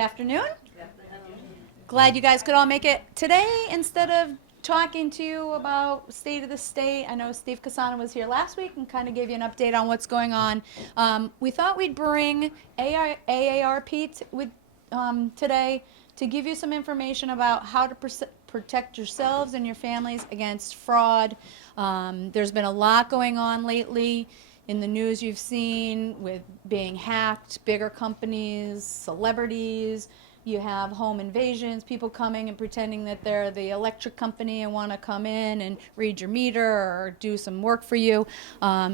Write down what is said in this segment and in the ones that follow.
afternoon. Glad you guys could all make it today. Instead of talking to you about state of the state, I know Steve Casano was here last week and kind of gave you an update on what's going on. We thought we'd bring AARP today to give you some information about how to protect yourselves and your families against fraud. There's been a lot going on lately. In the news you've seen with being hacked, bigger companies, celebrities. You have home invasions, people coming and pretending that they're the electric company and want to come in and read your meter or do some work for you.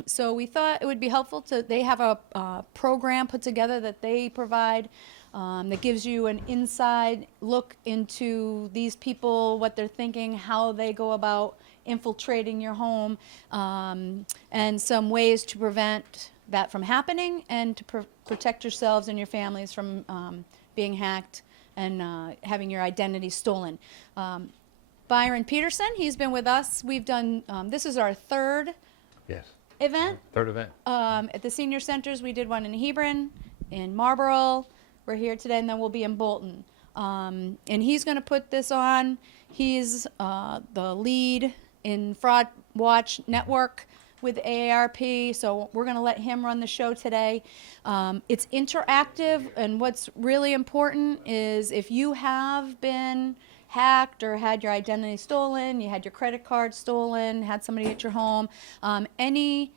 So we thought it would be helpful they have a program put together that they provide that gives you an inside look into these people, what they're thinking, how they go about infiltrating your home, and some ways to prevent that from happening and to protect yourselves and your families from being hacked and having your identity stolen. Byron Peterson, he's been with us. We've done, this is our third event. Third event. At the senior centers, we did one in Hebron, in Marlboro. We're here today, and then we'll be in Bolton. And he's going to put this on. He's the lead in Fraud Watch Network with AARP, so we're going to let him run the show today. It's interactive, and what's really important is if you have been hacked or had your identity stolen, you had your credit card stolen, had somebody at your home, any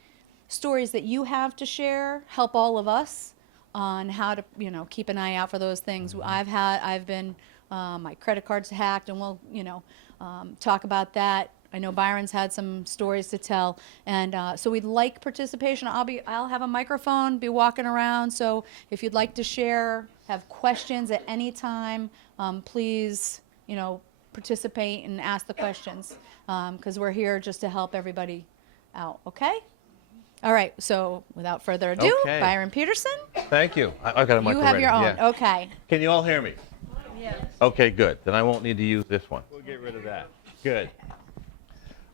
stories that you have to share help all of us on how to, keep an eye out for those things. I've been, my credit card's hacked, and we'll, talk about that. I know Byron's had some stories to tell, and so we'd like participation. I'll have a microphone, be walking around. So if you'd like to share, have questions at any time, please, participate and ask the questions, because we're here just to help everybody out. Okay. All right. So without further ado, Okay. Byron Peterson. Thank you. I've got a microphone. You have your own. Yeah. Okay. Can you all hear me? Yes. Okay, good. Then I won't need to use this one. We'll get rid of that. Good.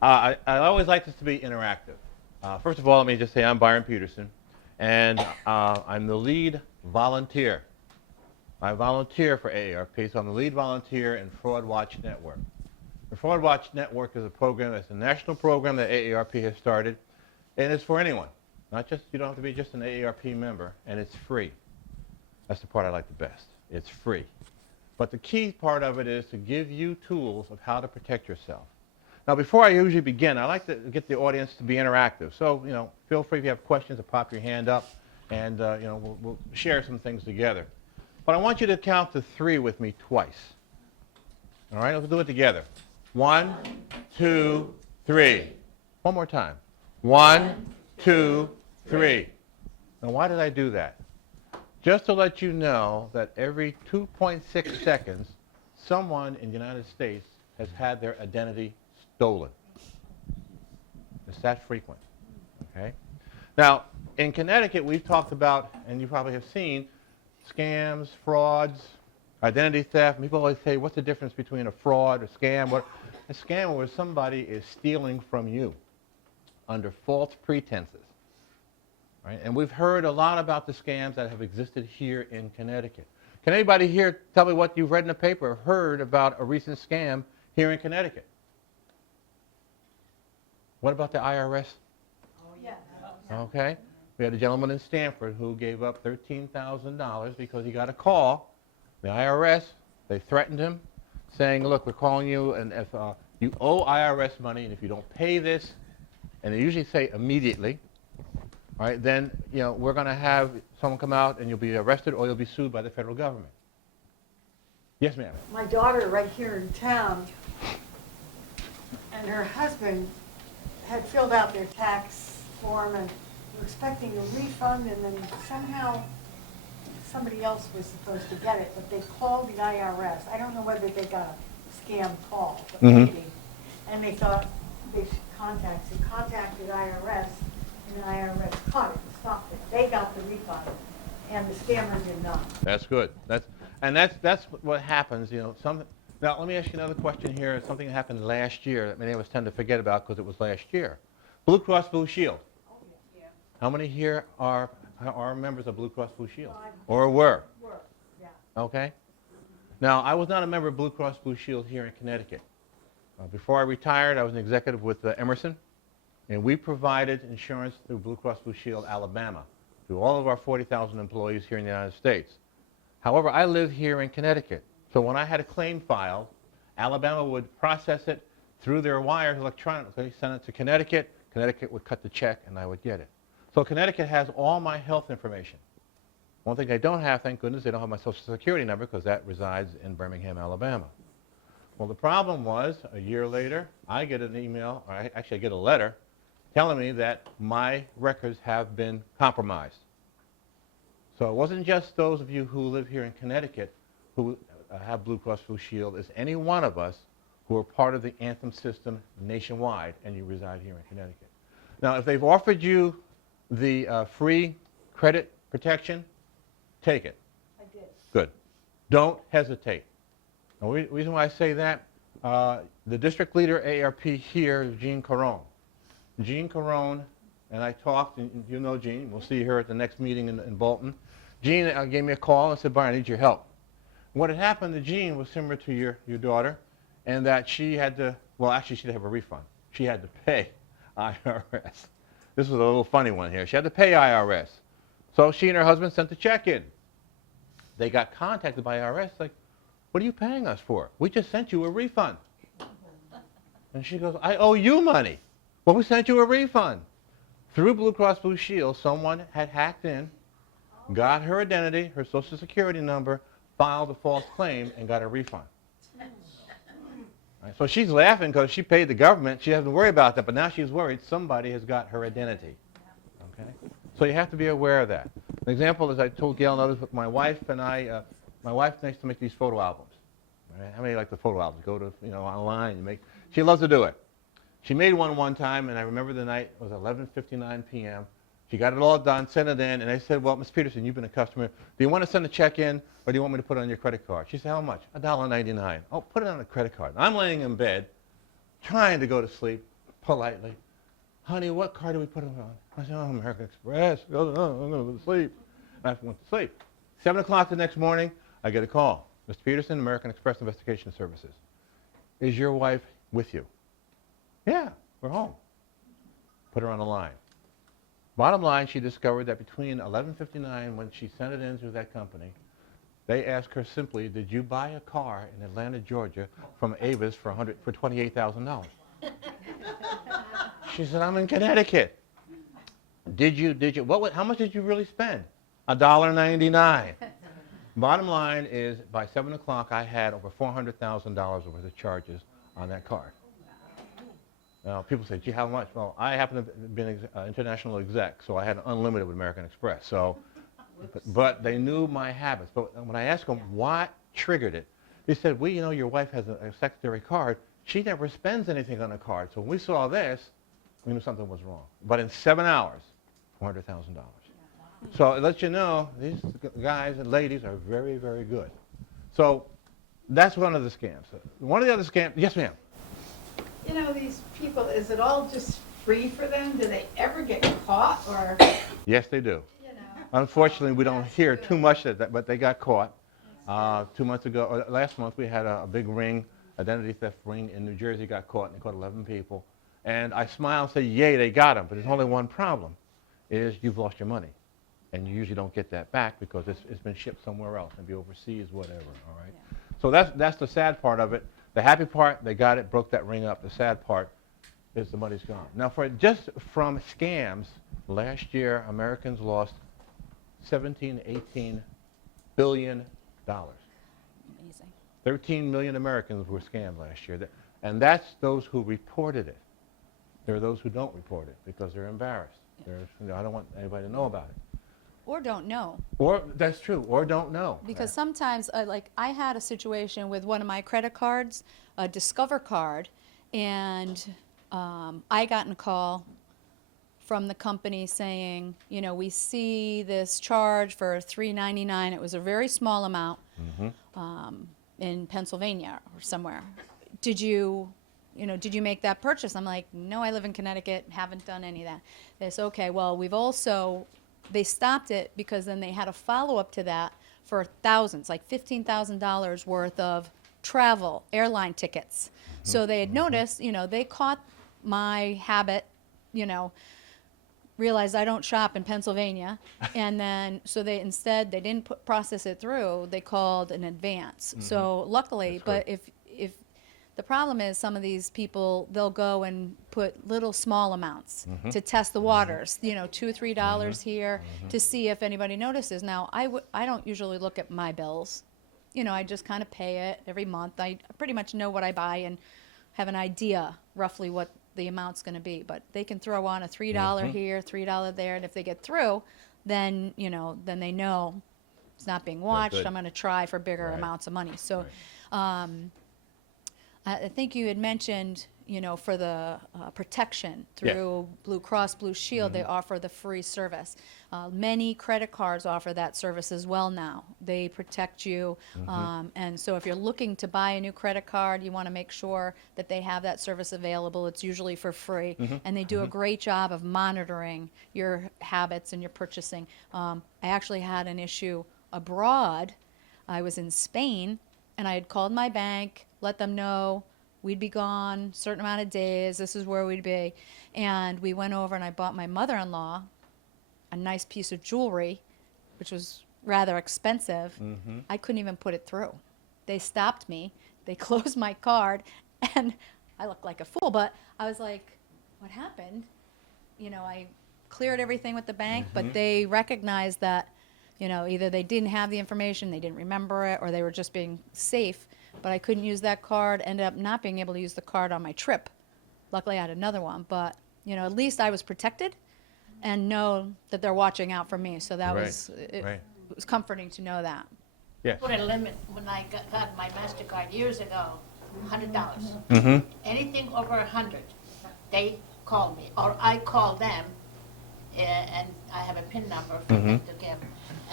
I always like this to be interactive. First of all, let me just say I'm Byron Peterson, and I'm the lead volunteer. I volunteer for AARP, so I'm the lead volunteer in Fraud Watch Network. The Fraud Watch Network is a program, it's a national program that AARP has started, and it's for anyone. Not just, you don't have to be just an AARP member, and it's free. That's the part I like the best. It's free. But the key part of it is to give you tools of how to protect yourself. Now, before I usually begin, I like to get the audience to be interactive. So, feel free if you have questions to pop your hand up, and, we'll share some things together. But I want you to count to 3 with me twice. All right, let's do it together. 1, 2, 3. One more time. 1, 2, 3. Now, why did I do that? Just to let you know that every 2.6 seconds, someone in the United States has had their identity stolen. It's that frequent. Okay? Now, in Connecticut, we've talked about, and you probably have seen, scams, frauds, identity theft. People always say, what's the difference between a fraud, a scam? A scam where somebody is stealing from you under false pretenses. Right? And we've heard a lot about the scams that have existed here in Connecticut. Can anybody here tell me what you've read in the paper or heard about a recent scam here in Connecticut? What about the IRS? Oh, yeah. Okay. We had a gentleman in Stamford who gave up $13,000 because he got a call. The IRS, they threatened him, saying, look, we're calling you, and if you owe IRS money, and if you don't pay this, and they usually say immediately, all right, then, we're going to have someone come out, and you'll be arrested or you'll be sued by the federal government. Yes, ma'am. My daughter right here in town and her husband had filled out their tax form and were expecting a refund, and then somehow somebody else was supposed to get it, but they called the IRS. I don't know whether they got a scam call, but maybe. And they thought they should contacted IRS, and the IRS caught it and stopped it. They got the refund, and the scammer did not. That's good. That's what happens. Now, let me ask you another question here. Something that happened last year that many of us tend to forget about because it was last year. Blue Cross Blue Shield. Oh, yeah. How many here are members of Blue Cross Blue Shield? Or were? Were, yeah. Okay. Now, I was not a member of Blue Cross Blue Shield here in Connecticut. Before I retired, I was an executive with Emerson, and we provided insurance through Blue Cross Blue Shield Alabama to all of our 40,000 employees here in the United States. However, I live here in Connecticut, so when I had a claim filed, Alabama would process it through their wires electronically, send it to Connecticut. Connecticut would cut the check, and I would get it. So Connecticut has all my health information. One thing they don't have, thank goodness, they don't have my Social Security number because that resides in Birmingham, Alabama. Well, the problem was, a year later, I get an email, or actually I get a letter, telling me that my records have been compromised. So it wasn't just those of you who live here in Connecticut who have Blue Cross Blue Shield. It's any one of us who are part of the Anthem system nationwide, and you reside here in Connecticut. Now, if they've offered you the free credit protection, take it. I did. Good. Don't hesitate. The reason why I say that, the district leader AARP here is Jean Caron. Jean Caron and I talked, and you know Jean. We'll see her at the next meeting in Bolton. Jean gave me a call and said, Brian, I need your help. What had happened to Jean was similar to your daughter, and that she had to, well, actually, she didn't have a refund. She had to pay IRS. This was a little funny one here. She had to pay IRS. So she and her husband sent the check in. They got contacted by IRS, like, what are you paying us for? We just sent you a refund. And she goes, I owe you money. Well, we sent you a refund. Through Blue Cross Blue Shield, someone had hacked in, got her identity, her Social Security number, filed a false claim, and got a refund. Right, so she's laughing because she paid the government. She doesn't worry about that, but now she's worried somebody has got her identity. Okay? So you have to be aware of that. An example is I told Gail and others, with my wife and I, my wife likes to make these photo albums. Right? How many like the photo albums? Go to, online and make. She loves to do it. She made one time, and I remember the night, it was 11:59 p.m. She got it all done, sent it in, and I said, well, Ms. Peterson, you've been a customer. Do you want to send a check in, or do you want me to put it on your credit card? She said, how much? $1.99. Oh, put it on a credit card. I'm laying in bed, trying to go to sleep, politely. Honey, what card do we put it on? I said, oh, American Express. She goes, oh, I'm going to go to sleep. And I went to sleep. 7 o'clock the next morning, I get a call. Mr. Peterson, American Express Investigation Services. Is your wife with you? Yeah, we're home. Put her on the line. Bottom line, she discovered that between 11:59 when she sent it in to that company, they asked her simply, did you buy a car in Atlanta, Georgia from Avis for $28,000? She said, I'm in Connecticut. Did you, how much did you really spend? $1.99. Bottom line is, by 7 o'clock, I had over $400,000 worth of charges on that card. Now, people say, gee, how much? Well, I happen to have been an international exec, so I had unlimited with American Express. So, but they knew my habits. But when I asked them what triggered it, they said, well, your wife has a secondary card. She never spends anything on a card. So when we saw this, we knew something was wrong. But in 7 hours, $400,000. So it lets you know these guys and ladies are very, very good. So that's one of the scams. One of the other scams, yes, ma'am. These people, is it all just free for them? Do they ever get caught, or? Yes, they do. Unfortunately, we don't hear too much of that, but they got caught. 2 months ago, or last month, we had a big identity theft ring in New Jersey, got caught, and they caught 11 people. And I smile and say, yay, they got them. But there's only one problem, is you've lost your money. And you usually don't get that back because it's been shipped somewhere else, maybe overseas, whatever, all right? Yeah. So that's the sad part of it. The happy part, they got it, broke that ring up. The sad part is the money's gone. Now, just from scams, last year, Americans lost $18 billion. Amazing. 13 million Americans were scammed last year. And that's those who reported it. There are those who don't report it because they're embarrassed. I don't want anybody to know about it. Or don't know. Or, that's true, or don't know. Because sometimes, like, I had a situation with one of my credit cards, a Discover card, and I got a call from the company saying, we see this charge for $3.99. It was a very small amount in Pennsylvania or somewhere. Did you make that purchase? I'm like, no, I live in Connecticut, haven't done any of that. They said, okay, well, they stopped it because then they had a follow-up to that for thousands, like $15,000 worth of travel, airline tickets. So they had noticed, they caught my habit, realized I don't shop in Pennsylvania, and then so they didn't process it through. They called in advance. So luckily, That's but good. if the problem is some of these people, they'll go and put little small amounts to test the waters, $2 or $3 here to see if anybody notices. Now I don't usually look at my bills. I just kind of pay it every month. I pretty much know what I buy and have an idea roughly what the amount's going to be. But they can throw on a $3 here, $3 there, and if they get through, then then they know it's not being watched. good. I'm going to try for bigger Right. amounts of money. So. Right. I think you had mentioned, for the protection through Blue Cross Blue Shield, they offer the free service. Many credit cards offer that service as well now. They protect you. And so if you're looking to buy a new credit card, you want to make sure that they have that service available. It's usually for free. And they do a great job of monitoring your habits and your purchasing. I actually had an issue abroad. I was in Spain, and I had called my bank, let them know we'd be gone a certain amount of days, this is where we'd be. And we went over and I bought my mother-in-law a nice piece of jewelry, which was rather expensive. I couldn't even put it through. They stopped me, they closed my card, and I looked like a fool, but I was like, what happened? I cleared everything with the bank, but they recognized that either they didn't have the information, they didn't remember it, or they were just being safe. But I couldn't use that card, ended up not being able to use the card on my trip. Luckily, I had another one. But, at least I was protected and know that they're watching out for me. So that Right, was, it right. was comforting to know that. Yes. Put a limit when I got my MasterCard years ago, $100. Mm-hmm. Anything over 100, they call me, or I call them, and I have a PIN number for them to give.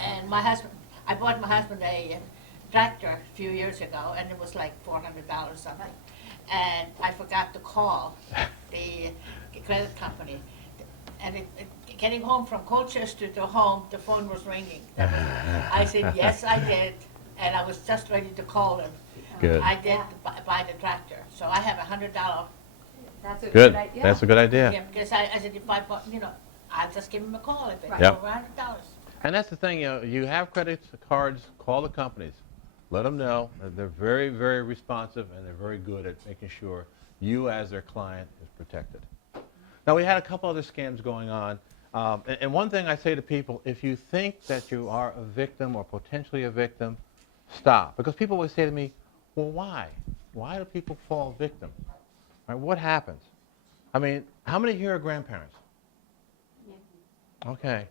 And I bought my husband a tractor a few years ago, and it was like $400 something. And I forgot to call the credit company. And getting home from Colchester to home, the phone was ringing. I said, yes, I did, and I was just ready to call them. Good. I did buy the tractor, so I have $100. That's a Good. idea. That's a good idea. Yeah, because I said if I bought, I'll just give him a call if it's Yep. over $100. And that's the thing, you have credit cards, call the companies. Let them know that they're very, very responsive and they're very good at making sure you as their client is protected. Now, we had a couple other scams going on. And one thing I say to people, if you think that you are a victim or potentially a victim, stop. Because people always say to me, well, why? Why do people fall victim? All right, what happens? I mean, how many here are grandparents? Okay.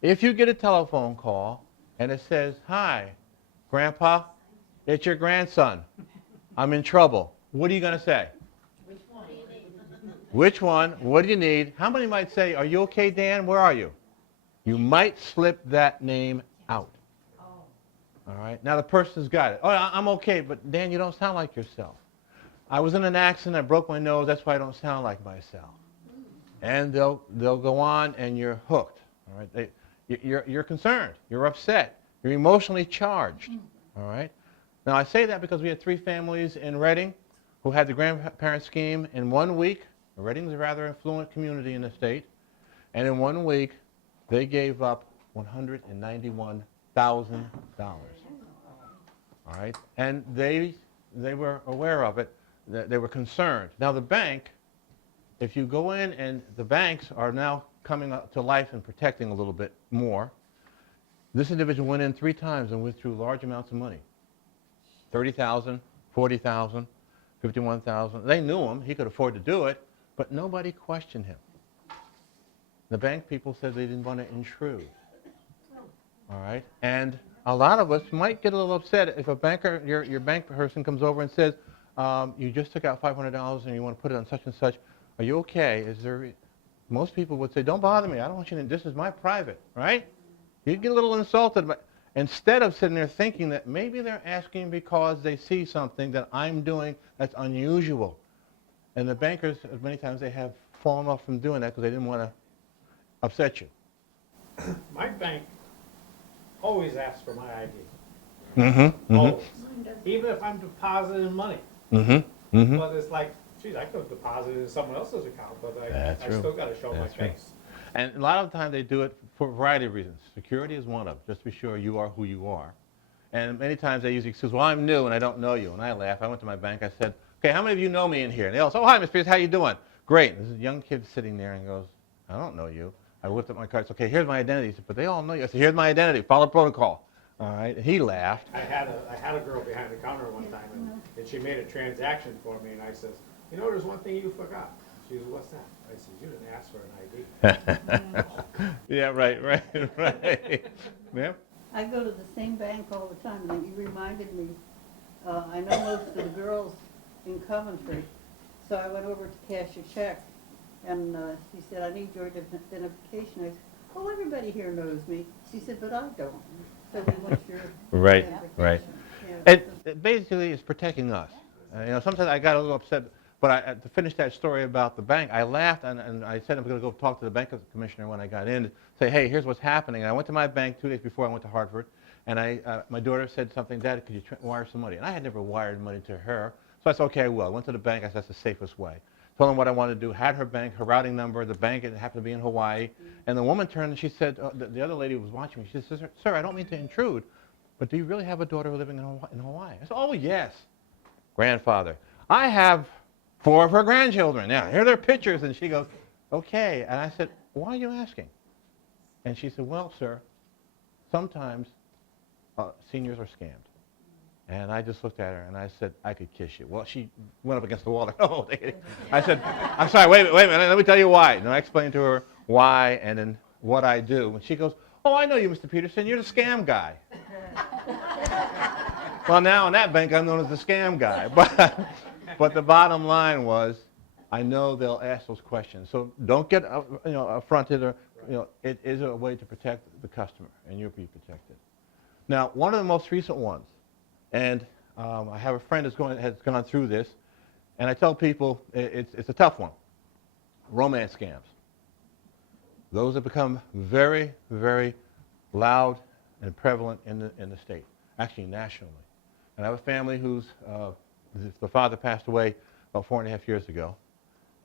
If you get a telephone call and it says, hi, Grandpa, it's your grandson. I'm in trouble. What are you going to say? Which one? What do you need? How many might say, are you okay, Dan? Where are you? You might slip that name out. All right? Now the person's got it. Oh, I'm okay, but Dan, you don't sound like yourself. I was in an accident. I broke my nose. That's why I don't sound like myself. And they'll go on, and you're hooked. All right? You're concerned. You're upset. You're emotionally charged. All right? Now, I say that because we had 3 families in Reading who had the grandparent scheme in 1 week. Reading is a rather affluent community in the state. And in 1 week, they gave up $191,000. All right? And they were aware of it. They were concerned. Now, the bank, if you go in, and the banks are now coming up to life and protecting a little bit more. This individual went in 3 times and withdrew large amounts of money. $30,000, $40,000, $51,000. They knew him. He could afford to do it, but nobody questioned him. The bank people said they didn't want to intrude. All right? And a lot of us might get a little upset if a banker, your bank person comes over and says, you just took out $500 and you want to put it on such and such. Are you okay? Most people would say, don't bother me. I don't want you to, this is my private, right? You get a little insulted, but instead of sitting there thinking that maybe they're asking because they see something that I'm doing that's unusual. And the bankers, many times, they have fallen off from doing that because they didn't want to upset you. My bank always asks for my ID. Mm-hmm. Always. Even if I'm depositing money. Mm-hmm. Mm-hmm. But it's like, geez, I could have deposited in someone else's account, but That's I true. still gotta show my That's true. face. And a lot of the time they do it for a variety of reasons. Security is one of them, just to be sure you are who you are. And many times they use the excuse, well, I'm new and I don't know you. And I laugh. I went to my bank. I said, okay, how many of you know me in here? And they all said, oh, hi, Mr. Pierce, how you doing? Great. And there's a young kid sitting there and goes, I don't know you. I whipped up my card. I said, okay, here's my identity. He said, but they all know you. I said, here's my identity. Follow protocol. All right. And he laughed. I had a girl behind the counter one time, and she made a transaction for me, and I says, you know, there's one thing you forgot. She says, what's that? I says, you didn't ask for an ID. Yeah, right. Yeah. I go to the same bank all the time, and you reminded me, I know most of the girls in Coventry, so I went over to cash a check, and she said, I need your identification. I said, oh, everybody here knows me. She said, but I don't. So we want your Right. identification. Yeah. It basically is protecting us. Sometimes I got a little upset, but to finish that story about the bank, I laughed and I said I'm going to go talk to the bank commissioner when I got in, say, hey, here's what's happening. And I went to my bank 2 days before I went to Hartford, and my daughter said something, Dad, could you wire some money? And I had never wired money to her, so I said, okay, I will. I went to the bank. I said, that's the safest way. Told them what I wanted to do, had her bank, her routing number, the bank, it happened to be in Hawaii. And the woman turned and she said, the other lady was watching me, she said, sir, I don't mean to intrude, but do you really have a daughter living in Hawaii? I said, oh, yes. Grandfather. I have 4 of her grandchildren. Now, here are their pictures. And she goes, okay. And I said, why are you asking? And she said, well, sir, sometimes seniors are scammed. And I just looked at her and I said, I could kiss you. Well, she went up against the wall. Oh, I said, I'm sorry, wait a minute, let me tell you why. And I explained to her why and then what I do. And she goes, oh, I know you, Mr. Peterson. You're the scam guy. Well, now in that bank, I'm known as the scam guy. But the bottom line was, I know they'll ask those questions. So don't get affronted, or it is a way to protect the customer, and you'll be protected. Now, one of the most recent ones, and I have a friend has gone through this, and I tell people it's a tough one. Romance scams. Those have become very, very loud and prevalent in the state, actually nationally. And I have a family whose the father passed away about 4.5 years ago.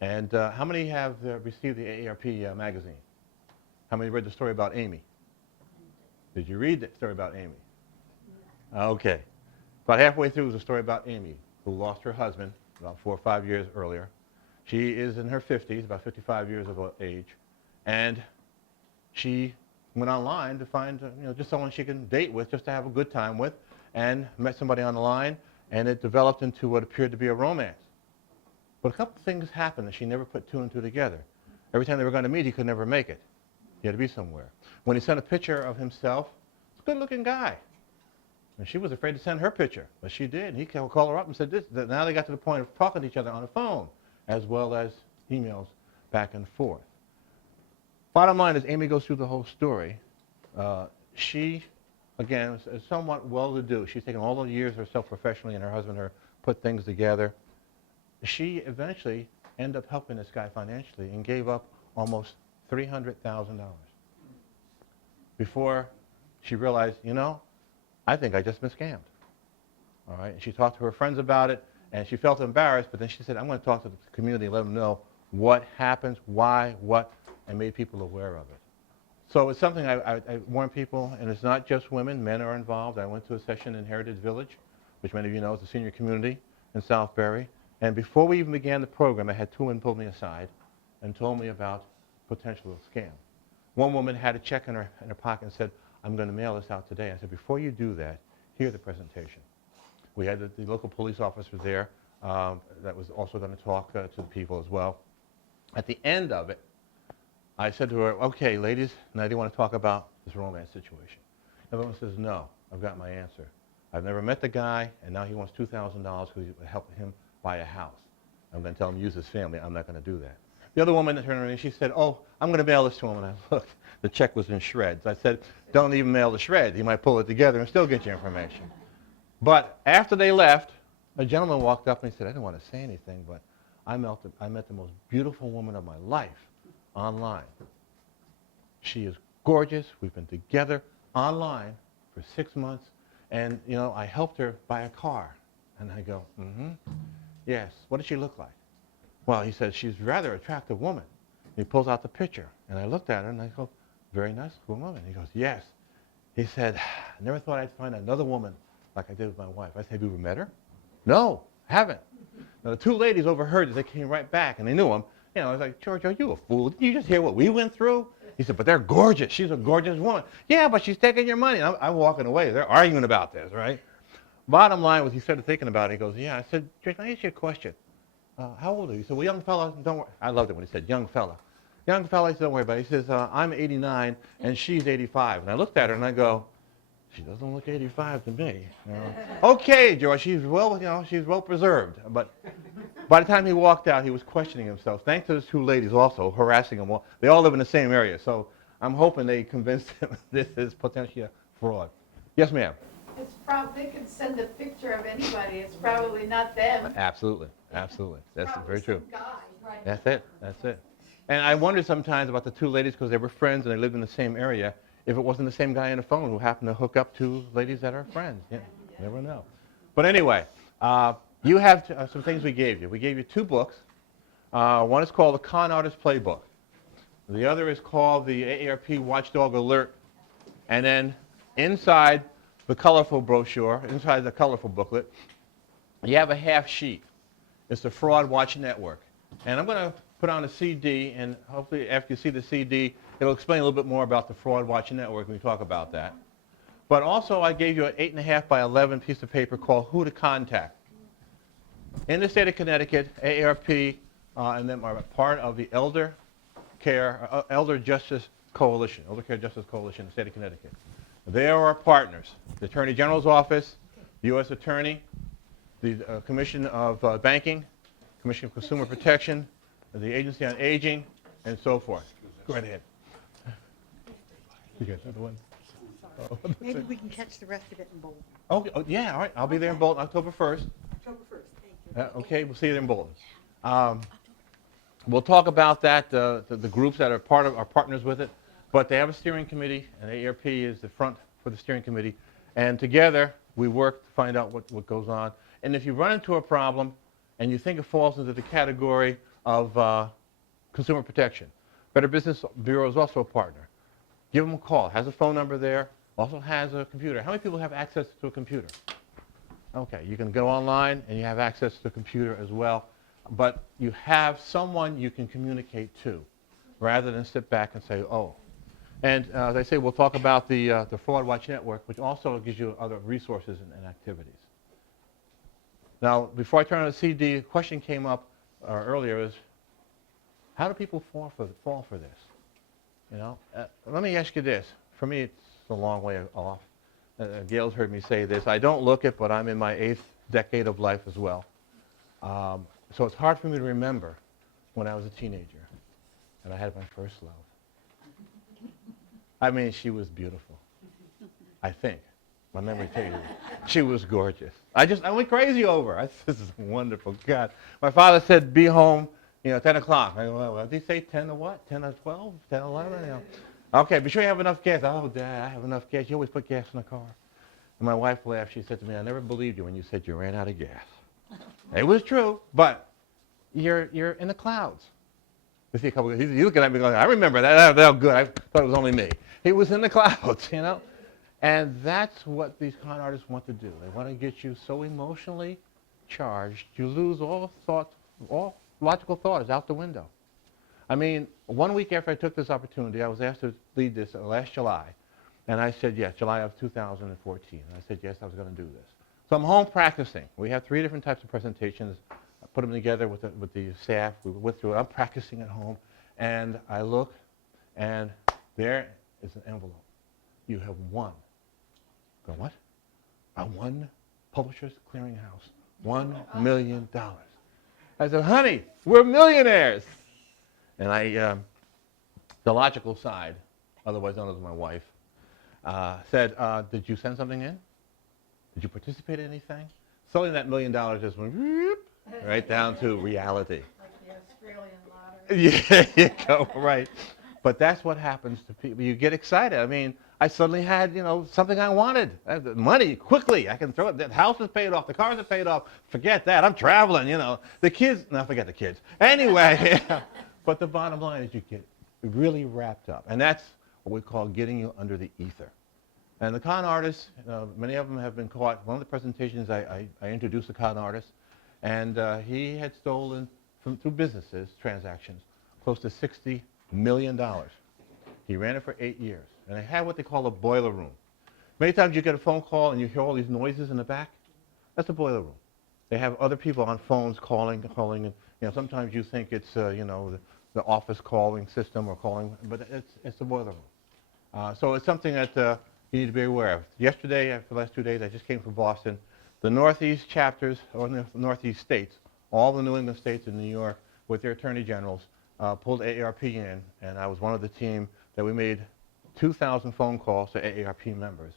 And how many have received the AARP magazine? How many read the story about Amy? Did you read the story about Amy? Okay. About halfway through was a story about Amy, who lost her husband about 4 or 5 years earlier. She is in her 50s, about 55 years of age, and she went online to find just someone she can date with, just to have a good time with, and met somebody on the line, and it developed into what appeared to be a romance. But a couple things happened that she never put 2 and 2 together. Every time they were going to meet, he could never make it. He had to be somewhere. When he sent a picture of himself, it's a good-looking guy. And she was afraid to send her picture, but she did. And he called her up and said this. Now they got to the point of talking to each other on the phone, as well as emails back and forth. Bottom line is, Amy goes through the whole story. She, again, is somewhat well-to-do. She's taken all the years herself professionally, and her husband put things together. She eventually ended up helping this guy financially and gave up almost $300,000 before she realized, I think I just been scammed. All right, and she talked to her friends about it, and she felt embarrassed, but then she said, I'm going to talk to the community and let them know what happens, why, what, and made people aware of it. So it's something I warn people, and it's not just women, men are involved. I went to a session in Heritage Village, which many of you know is a senior community in Southbury, and before we even began the program, I had 2 women pull me aside and told me about potential scam. One woman had a check in her pocket and said, I'm going to mail this out today. I said, before you do that, hear the presentation. We had the local police officer there that was also going to talk to the people as well. At the end of it, I said to her, okay, ladies, now do you want to talk about this romance situation? Everyone says, no, I've got my answer. I've never met the guy, and now he wants $2,000 because he help him buy a house. I'm going to tell him to use his family. I'm not going to do that. The other woman turned around and she said, oh, I'm going to mail this to him. And I looked, the check was in shreds. I said, don't even mail the shreds. He might pull it together and still get you information. But after they left, a gentleman walked up and he said, I didn't want to say anything, but I met the most beautiful woman of my life online. She is gorgeous. We've been together online for 6 months, and, you know, I helped her buy a car. And I go, mm-hmm, yes. What did she look like? Well, he said, she's a rather attractive woman. He pulls out the picture, and I looked at her, and I go, very nice woman. He goes, yes. He said, I never thought I'd find another woman like I did with my wife. I said, have you ever met her? No, haven't. Now, the two ladies overheard that. They came right back, and they knew him. You know, I was like, George, are you a fool? Didn't you just hear what we went through? He said, but they're gorgeous. She's a gorgeous woman. Yeah, but she's taking your money. I'm walking away. They're arguing about this, right? Bottom line was he started thinking about it. He goes, yeah. I said, George, let me ask you a question. How old are you? He said, well, young fella, don't worry. I loved it when he said, young fella. Young fella, he said, don't worry about it. He says, I'm 89, and she's 85. And I looked at her, and I go, she doesn't look 85 to me. You know? Okay, George, she's well preserved. But by the time he walked out, he was questioning himself. Thanks to those two ladies also harassing him. They all live in the same area, so I'm hoping they convinced him this is potentially a fraud. Yes, ma'am. It's they could send a picture of anybody, it's probably not them. Absolutely, absolutely. That's Probably very true. some guy. That's it, that's it. And I wondered sometimes about the two ladies because they were friends and they lived in the same area, if it wasn't the same guy on the phone who happened to hook up two ladies that are friends. Yeah, never know. But anyway, you have some things we gave you. We gave you 2 books. One is called The Con Artist Playbook. The other is called the AARP Watchdog Alert. And then inside the colorful brochure, inside the colorful booklet, you have a half sheet. It's the Fraud Watch Network. And I'm going to put on a CD, and hopefully after you see the CD, it'll explain a little bit more about the Fraud Watch Network when we talk about that. But also I gave you an 8.5 by 11 piece of paper called Who to Contact. In the state of Connecticut, AARP and them are part of the Elder Justice Coalition, Elder Care Justice Coalition in the state of Connecticut. They are our partners. The Attorney General's Office, the U.S. Attorney, the Commission of Banking, Commission of Consumer Protection, the Agency on Aging, and so forth. Go right ahead. You got another one? Oh, Maybe we can catch the rest of it in Bolton. okay. Oh, yeah, all right. I'll be there in Bolton October 1st. October 1st, thank you. Okay, we'll see you there in Bolton. We'll talk about that, the groups that are partners with it. But they have a steering committee, and AARP is the front for the steering committee. And together, we work to find out what goes on. And if you run into a problem and you think it falls into the category of consumer protection, Better Business Bureau is also a partner. Give them a call. Has a phone number there. Also has a computer. How many people have access to a computer? Okay, you can go online and you have access to a computer as well. But you have someone you can communicate to rather than sit back and say, oh. And as I say, we'll talk about the Fraud Watch Network, which also gives you other resources and activities. Now, before I turn on the CD, a question came up earlier is, how do people fall for this? You know, let me ask you this. For me, it's a long way off. Gail's heard me say this. I don't look it, but I'm in my 8th decade of life as well. So it's hard for me to remember when I was a teenager and I had my first love. I mean, she was beautiful. I think. My memory tells you. She was gorgeous. I went crazy over her. This is wonderful. God. My father said, be home, 10 o'clock. I go, well, did he say 10 to what? 10 to 12? 10 to 11? Okay, be sure you have enough gas. Oh, Dad, I have enough gas. You always put gas in the car. And my wife laughed. She said to me, I never believed you when you said you ran out of gas. It was true, but you're in the clouds. You see a couple. He's looking at me going, I remember that. That was good. I thought it was only me. He was in the clouds, And that's what these con artists want to do. They want to get you so emotionally charged, you lose all logical thought is out the window. I mean, 1 week after I took this opportunity, I was asked to lead this last July. And I said yes, July of 2014. And I said yes, I was going to do this. So I'm home practicing. We have 3 different types of presentations. I put them together with the staff. We went through it. I'm practicing at home. And I look, and there is an envelope. You have won. I go, what? I won Publishers Clearinghouse. $1 million. I said, honey, we're millionaires. And the logical side, otherwise known as my wife, said, did you send something in? Did you participate in anything? Suddenly that $1 million just went whoop, right down to reality. Like the Australian lottery. Yeah, you go, right. But that's what happens to people. You get excited. I mean, I suddenly had, something I wanted. I had the money quickly. I can throw it. The house is paid off. The cars are paid off. Forget that. I'm traveling, The kids, no, forget the kids. Anyway, but the bottom line is you get really wrapped up. And that's what we call getting you under the ether. And the con artists, many of them have been caught. One of the presentations, I introduced a con artist, and he had stolen through businesses, transactions, close to $60 million. He ran it for 8 years. And they had what they call a boiler room. Many times you get a phone call and you hear all these noises in the back. That's a boiler room. They have other people on phones calling, and sometimes you think it's the office calling system or calling, but it's the boiler room. So it's something that you need to be aware of. Yesterday, for the last 2 days, I just came from Boston. The Northeast chapters, or the Northeast states, all the New England states and New York, with their attorney generals, pulled AARP in, and I was one of the team that we made 2,000 phone calls to AARP members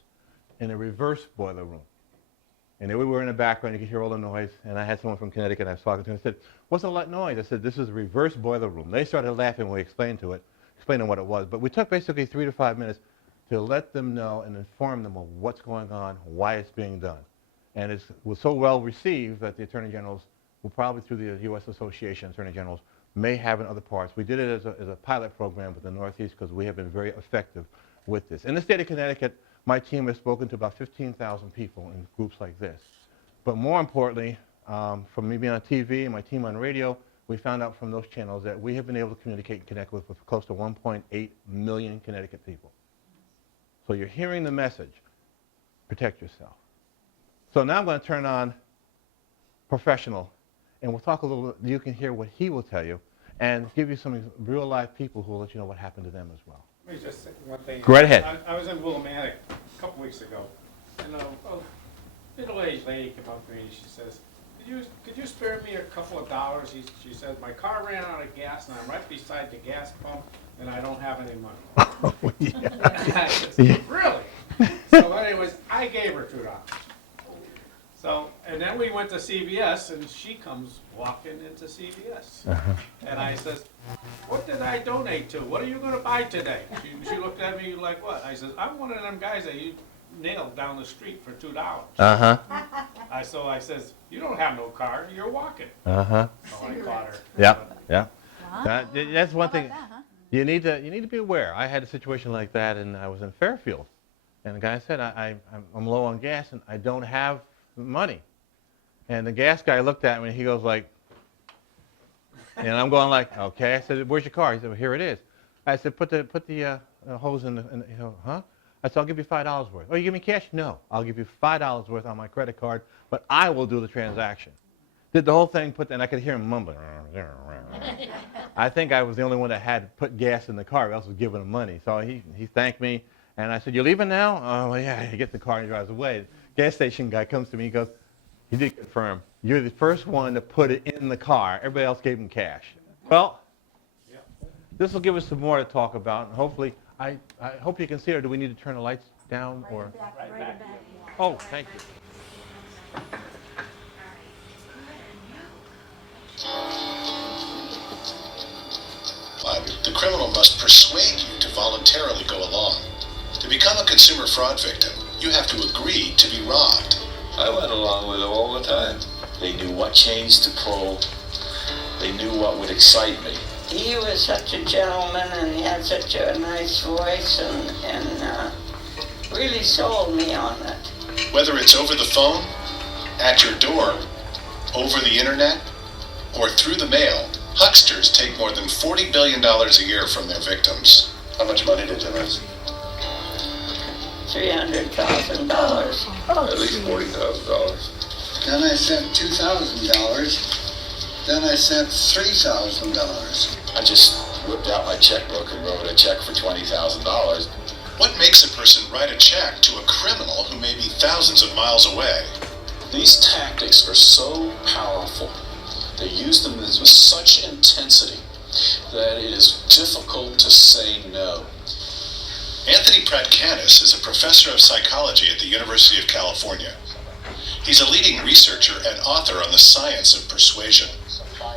in a reverse boiler room. And there we were in the background, you could hear all the noise, and I had someone from Connecticut I was talking to, and I said, what's all that noise? I said, this is a reverse boiler room. They started laughing when we explained what it was. But we took basically 3 to 5 minutes to let them know and inform them of what's going on, why it's being done. And it was so well received that the Attorney Generals, will probably through the U.S. Association of Attorney Generals, may have in other parts. We did it as a pilot program with the Northeast because we have been very effective with this. In the state of Connecticut, my team has spoken to about 15,000 people in groups like this. But more importantly, from me being on TV and my team on radio, we found out from those channels that we have been able to communicate and connect with close to 1.8 million Connecticut people. So you're hearing the message, protect yourself. So now I'm going to turn on Professional, and we'll talk a little bit, you can hear what he will tell you, and give you some real live people who will let you know what happened to them as well. Let me just say one thing. Go right ahead. I was in Willimantic a couple weeks ago, and a middle-aged lady came up to me and she says, could you spare me a couple of dollars? She says, my car ran out of gas and I'm right beside the gas pump and I don't have any money. Oh, yeah. I said, really? So anyways, I gave her $2. So, and then we went to CVS, and she comes walking into CVS. And I says, what did I donate to? What are you going to buy today? She looked at me like, what? I says, I'm one of them guys that you nailed down the street for $2. So I says, you don't have no car, you're walking. So I caught her. Yeah, yeah. Wow. That's one thing. How about that, huh? You need to be aware. I had a situation like that, and I was in Fairfield. And the guy said, I'm low on gas, and I don't have money. And the gas guy looked at me and he goes like, and I'm going like, okay. I said, where's your car? He said, well, here it is. I said, put the hose in the, huh? I said, I'll give you $5 worth. Oh, you give me cash? No, I'll give you $5 worth on my credit card, but I will do the transaction. Did the whole thing, and I could hear him mumbling. I think I was the only one that had put gas in the car, else was giving him money. So he thanked me, and I said, you leaving now? Oh, well, yeah. He gets in the car and he drives away. Gas station guy comes to me, he goes, he did confirm, you're the first one to put it in the car. Everybody else gave him cash. Well, this will give us some more to talk about, and hopefully, I hope you can see it, or do we need to turn the lights down? Or? Right back. Oh, thank you. The criminal must persuade you to voluntarily go along. To become a consumer fraud victim, you have to agree to be robbed. I went along with it all the time. They knew what chains to pull. They knew what would excite me. He was such a gentleman, and he had such a nice voice, and really sold me on it. Whether it's over the phone, at your door, over the internet, or through the mail, hucksters take more than $40 billion a year from their victims. How much money did you lose? $300,000. At least $40,000. Then I sent $2,000. Then I sent $3,000. I just whipped out my checkbook and wrote a check for $20,000. What makes a person write a check to a criminal who may be thousands of miles away? These tactics are so powerful. They use them with such intensity that it is difficult to say no. Anthony Pratkanis is a professor of psychology at the University of California. He's a leading researcher and author on the science of persuasion.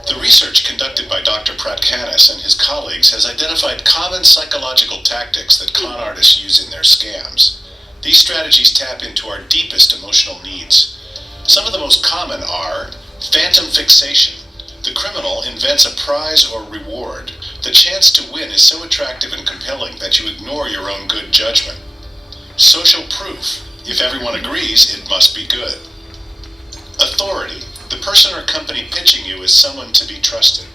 The research conducted by Dr. Pratkanis and his colleagues has identified common psychological tactics that con artists use in their scams. These strategies tap into our deepest emotional needs. Some of the most common are phantom fixation. The criminal invents a prize or reward. The chance to win is so attractive and compelling that you ignore your own good judgment. Social proof. If everyone agrees, it must be good. Authority. The person or company pitching you is someone to be trusted.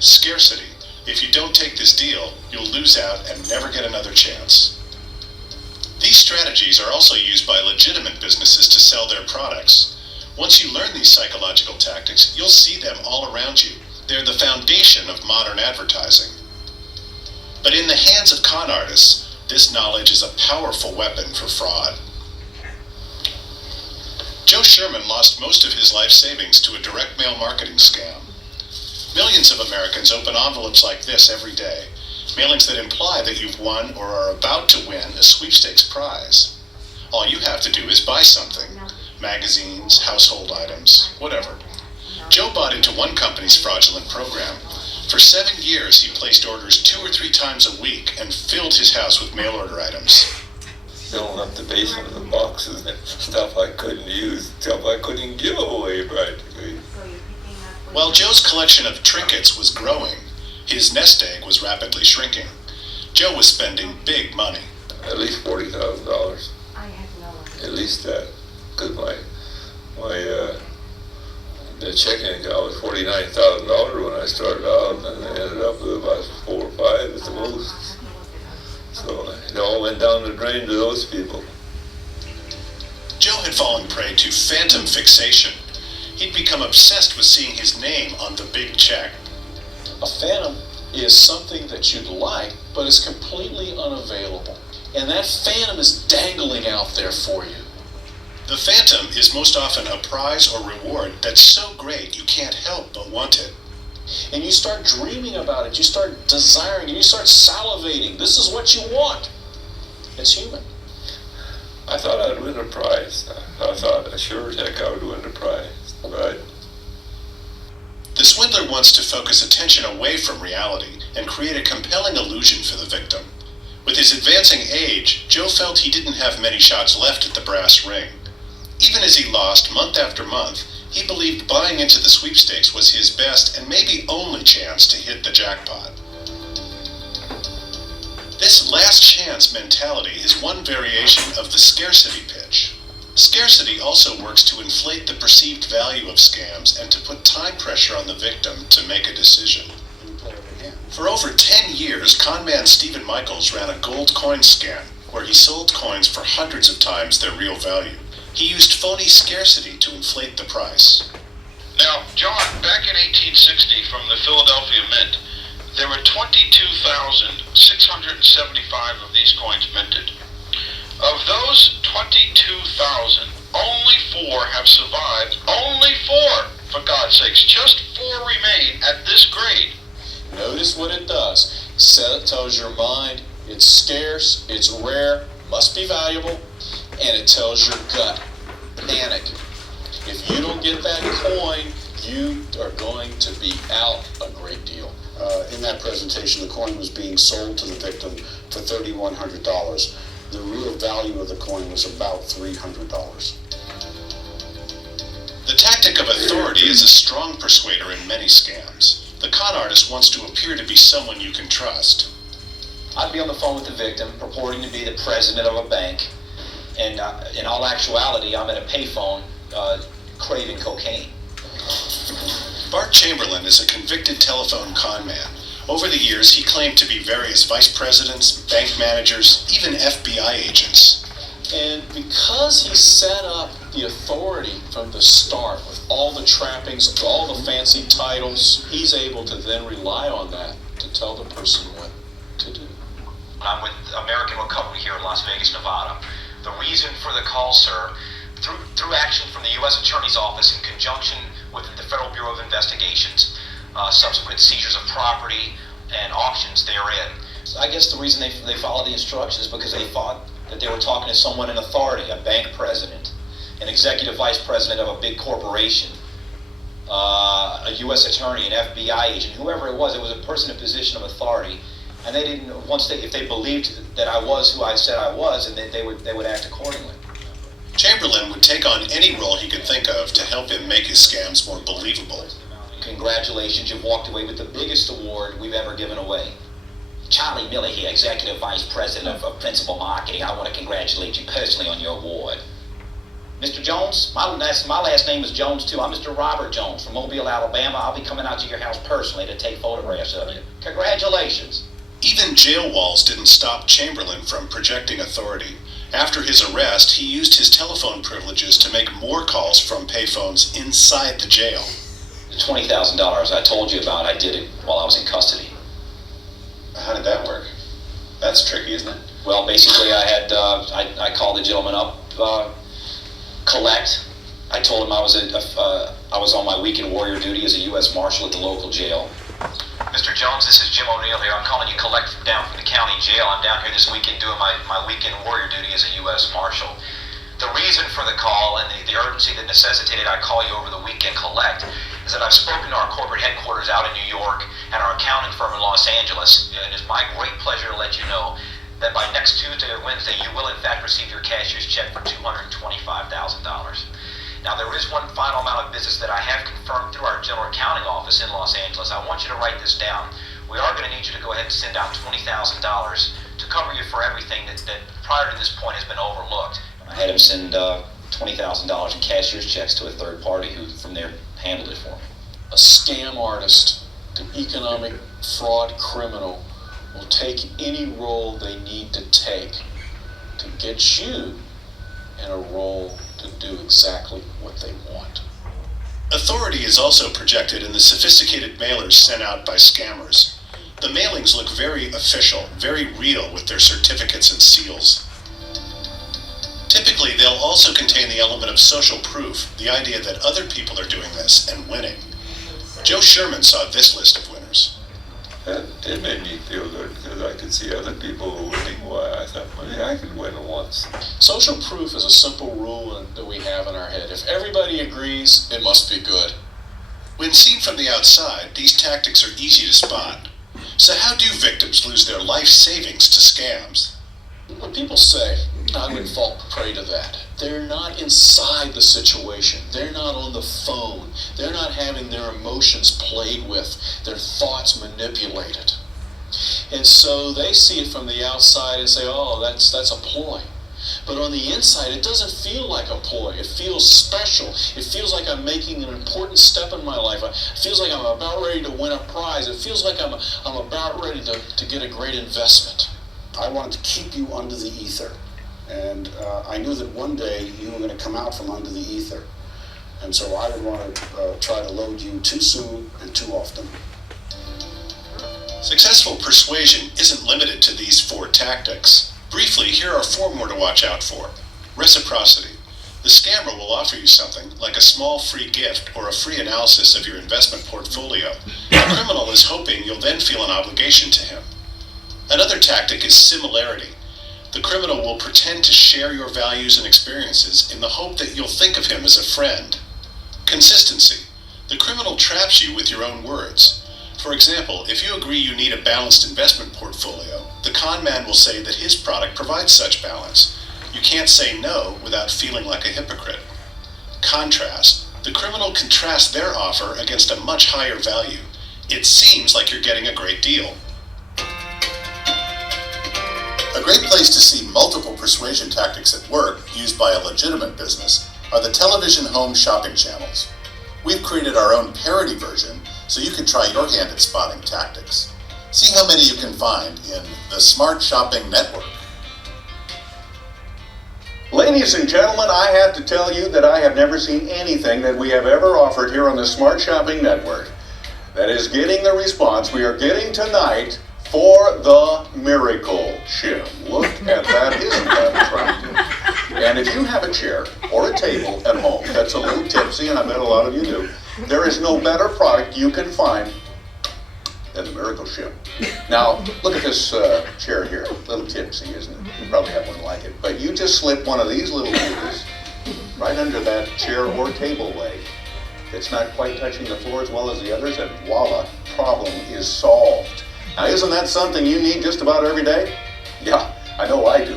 Scarcity. If you don't take this deal, you'll lose out and never get another chance. These strategies are also used by legitimate businesses to sell their products. Once you learn these psychological tactics, you'll see them all around you. They're the foundation of modern advertising. But in the hands of con artists, this knowledge is a powerful weapon for fraud. Joe Sherman lost most of his life savings to a direct mail marketing scam. Millions of Americans open envelopes like this every day, mailings that imply that you've won or are about to win a sweepstakes prize. All you have to do is buy something. Magazines, household items, whatever. Joe bought into one company's fraudulent program. For 7 years, he placed orders 2 or 3 times a week and filled his house with mail order items. Filling up the basement of the boxes and stuff I couldn't use, stuff I couldn't give away practically. While Joe's collection of trinkets was growing, his nest egg was rapidly shrinking. Joe was spending big money. At least $40,000. At least that. Because the checking account was $49,000 when I started out, and I ended up with about 4 or 5 at the most. So it all went down the drain to those people. Joe had fallen prey to phantom fixation. He'd become obsessed with seeing his name on the big check. A phantom is something that you'd like, but is completely unavailable. And that phantom is dangling out there for you. The phantom is most often a prize or reward that's so great you can't help but want it. And you start dreaming about it, you start desiring it, you start salivating. This is what you want. It's human. I thought I'd win a prize. I thought sure as heck I would win the prize. But the swindler wants to focus attention away from reality and create a compelling illusion for the victim. With his advancing age, Joe felt he didn't have many shots left at the brass ring. Even as he lost month after month, he believed buying into the sweepstakes was his best and maybe only chance to hit the jackpot. This last chance mentality is one variation of the scarcity pitch. Scarcity also works to inflate the perceived value of scams and to put time pressure on the victim to make a decision. For over 10 years, conman Stephen Michaels ran a gold coin scam where he sold coins for hundreds of times their real value. He used phony scarcity to inflate the price. Now, John, back in 1860 from the Philadelphia Mint, there were 22,675 of these coins minted. Of those 22,000, only 4 have survived. Only 4! For God's sakes, just 4 remain at this grade. Notice what it does. It tells your mind it's scarce, it's rare, must be valuable, and it tells your gut, panic. If you don't get that coin, you are going to be out a great deal. In that presentation, the coin was being sold to the victim for $3,100. The real value of the coin was about $300. The tactic of authority is a strong persuader in many scams. The con artist wants to appear to be someone you can trust. I'd be on the phone with the victim, purporting to be the president of a bank, and in all actuality, I'm at a payphone craving cocaine. Bart Chamberlain is a convicted telephone con man. Over the years, he claimed to be various vice presidents, bank managers, even FBI agents. And because he set up the authority from the start with all the trappings, all the fancy titles, he's able to then rely on that to tell the person what to do. I'm with American Recovery here in Las Vegas, Nevada. The reason for the call, sir, through action from the U.S. Attorney's Office in conjunction with the Federal Bureau of Investigations, subsequent seizures of property and auctions therein. I guess the reason they followed the instructions is because they thought that they were talking to someone in authority, a bank president, an executive vice president of a big corporation. a U.S. attorney, an FBI agent, whoever it was a person in a position of authority, and they didn't, if they believed that I was who I said I was, and they would act accordingly. Chamberlain would take on any role he could think of to help him make his scams more believable. Congratulations, you've walked away with the biggest award we've ever given away. Charlie Miller here, Executive Vice President of Principal Marketing. I want to congratulate you personally on your award. Mr. Jones, my last name is Jones too. I'm Mr. Robert Jones from Mobile, Alabama. I'll be coming out to your house personally to take photographs of you. Congratulations. Even jail walls didn't stop Chamberlain from projecting authority. After his arrest, he used his telephone privileges to make more calls from payphones inside the jail. The $20,000 I told you about, I did it while I was in custody. How did that work? That's tricky, isn't it? Well, basically, I called the gentleman up, collect. I told him I was on my weekend warrior duty as a U.S. Marshal at the local jail. Mr. Jones, this is Jim O'Neill here. I'm calling you collect down from the county jail. I'm down here this weekend doing my weekend warrior duty as a U.S. Marshal. The reason for the call and the urgency that necessitated I call you over the weekend collect is that I've spoken to our corporate headquarters out in New York and our accounting firm in Los Angeles. And it's my great pleasure to let you know that by next Tuesday or Wednesday, you will in fact receive your cashier's check for $225,000. Now, there is one final amount of business that I have confirmed through our general accounting office in Los Angeles. I want you to write this down. We are going to need you to go ahead and send out $20,000 to cover you for everything that prior to this point has been overlooked. I had him send $20,000 in cashier's checks to a third party who from there handled it for me. A scam artist, an economic fraud criminal, will take any role they need to take to get you in a role to do exactly what they want. Authority is also projected in the sophisticated mailers sent out by scammers. The mailings look very official, very real with their certificates and seals. Typically, they'll also contain the element of social proof, the idea that other people are doing this and winning. Joe Sherman saw this list of winners. It made me feel good because I could see other people winning. Why I thought, maybe I could win once. Social proof is a simple rule that we have in our head. If everybody agrees, it must be good. When seen from the outside, these tactics are easy to spot. So how do victims lose their life savings to scams? When people say, I wouldn't fall prey to that, they're not inside the situation. They're not on the phone. They're not having their emotions played with, their thoughts manipulated. And so they see it from the outside and say, oh, that's a ploy. But on the inside, it doesn't feel like a ploy. It feels special. It feels like I'm making an important step in my life. It feels like I'm about ready to win a prize. It feels like I'm about ready to get a great investment. I wanted to keep you under the ether. And I knew that one day you were going to come out from under the ether. And so I didn't want to try to load you too soon and too often. Successful persuasion isn't limited to these 4 tactics. Briefly, here are 4 more to watch out for. Reciprocity. The scammer will offer you something, like a small free gift or a free analysis of your investment portfolio. The criminal is hoping you'll then feel an obligation to him. Another tactic is similarity. The criminal will pretend to share your values and experiences in the hope that you'll think of him as a friend. Consistency. The criminal traps you with your own words. For example, if you agree you need a balanced investment portfolio, the con man will say that his product provides such balance. You can't say no without feeling like a hypocrite. Contrast. The criminal contrasts their offer against a much higher value. It seems like you're getting a great deal. A great place to see multiple persuasion tactics at work used by a legitimate business are the television home shopping channels. We've created our own parody version so you can try your hand at spotting tactics. See how many you can find in the Smart Shopping Network. Ladies and gentlemen, I have to tell you that I have never seen anything that we have ever offered here on the Smart Shopping Network that is getting the response we are getting tonight for the miracle shim. Look at that, isn't that attractive? And if you have a chair or a table at home that's a little tipsy, and I bet a lot of you do, there is no better product you can find than the miracle shim. Now, look at this chair here, a little tipsy, isn't it? You probably have one like it. But you just slip one of these little pieces right under that chair or table leg, It's not quite touching the floor as well as the others, and voila, problem is solved. Now, isn't that something you need just about every day? Yeah, I know I do.